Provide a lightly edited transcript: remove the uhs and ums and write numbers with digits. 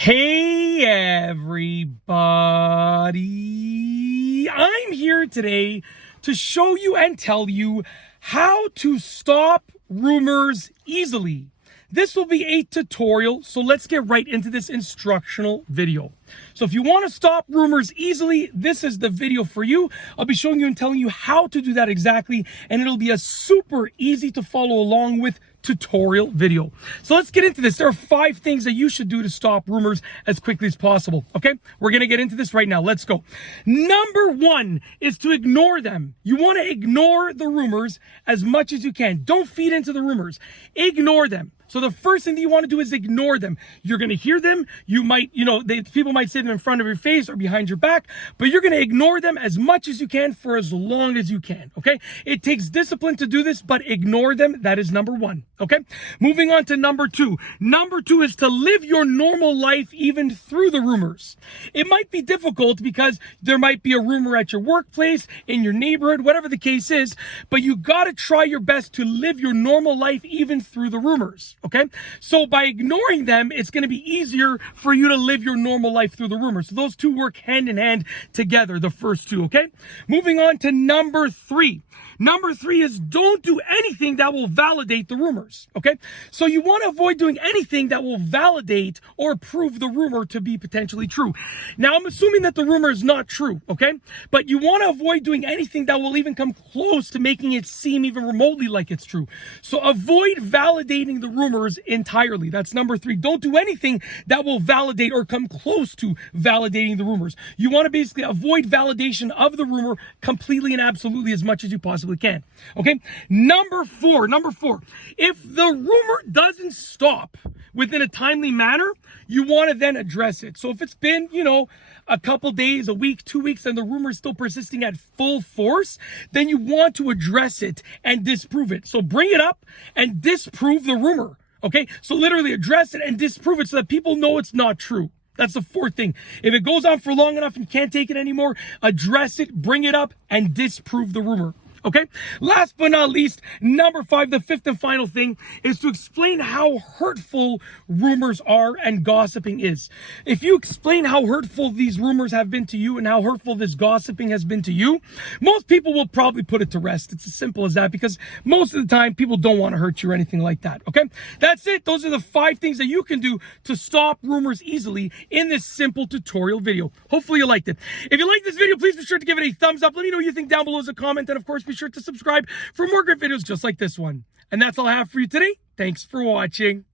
Hey everybody, I'm here today to show you and tell you how to stop rumors easily. This will be a tutorial, so let's get right into this instructional video. So if you want to stop rumors easily, this is the video for you. I'll be showing you and telling you how to do that exactly, and it'll be a super easy to follow along with tutorial video. So let's get into this. There are 5 things that you should do to stop rumors as quickly as possible. Okay, we're gonna get into this right now. Let's go. Number 1 is to ignore them. You want to ignore the rumors as much as you can. Don't feed into the rumors. Ignore them. So the first thing that you want to do is ignore them. You're going to hear them. You might, people might say them in front of your face or behind your back, but you're going to ignore them as much as you can for as long as you can. Okay. It takes discipline to do this, but ignore them. That is number 1. Okay. Moving on to number 2. Number 2 is to live your normal life even through the rumors. It might be difficult because there might be a rumor at your workplace, in your neighborhood, whatever the case is, but you got to try your best to live your normal life even through the rumors. Okay, so by ignoring them, it's going to be easier for you to live your normal life through the rumors. So those two work hand in hand together, the first two, okay? Moving on to number 3. Number 3 is don't do anything that will validate the rumors, okay? So you want to avoid doing anything that will validate or prove the rumor to be potentially true. Now, I'm assuming that the rumor is not true, okay? But you want to avoid doing anything that will even come close to making it seem even remotely like it's true. So avoid validating the rumors entirely. That's number 3. Don't do anything that will validate or come close to validating the rumors. You want to basically avoid validation of the rumor completely and absolutely as much as you possibly can. Okay. Number 4. If the rumor doesn't stop within a timely manner, you want to then address it. So if it's been, a couple days, a week, 2 weeks, and the rumor is still persisting at full force, then you want to address it and disprove it. So bring it up and disprove the rumor. Okay. So literally address it and disprove it so that people know it's not true. That's the 4th thing. If it goes on for long enough and you can't take it anymore, address it, bring it up, and disprove the rumor. Okay. Last but not least, number 5, the 5th and final thing is to explain how hurtful rumors are and gossiping is. If you explain how hurtful these rumors have been to you and how hurtful this gossiping has been to you, most people will probably put it to rest. It's as simple as that, because most of the time people don't want to hurt you or anything like that. Okay. That's it. Those are the 5 things that you can do to stop rumors easily in this simple tutorial video. Hopefully you liked it. If you like this video, please be sure to give it a thumbs up. Let me know what you think down below as a comment. And of course, be sure to subscribe for more great videos just like this one. And that's all I have for you today. Thanks for watching.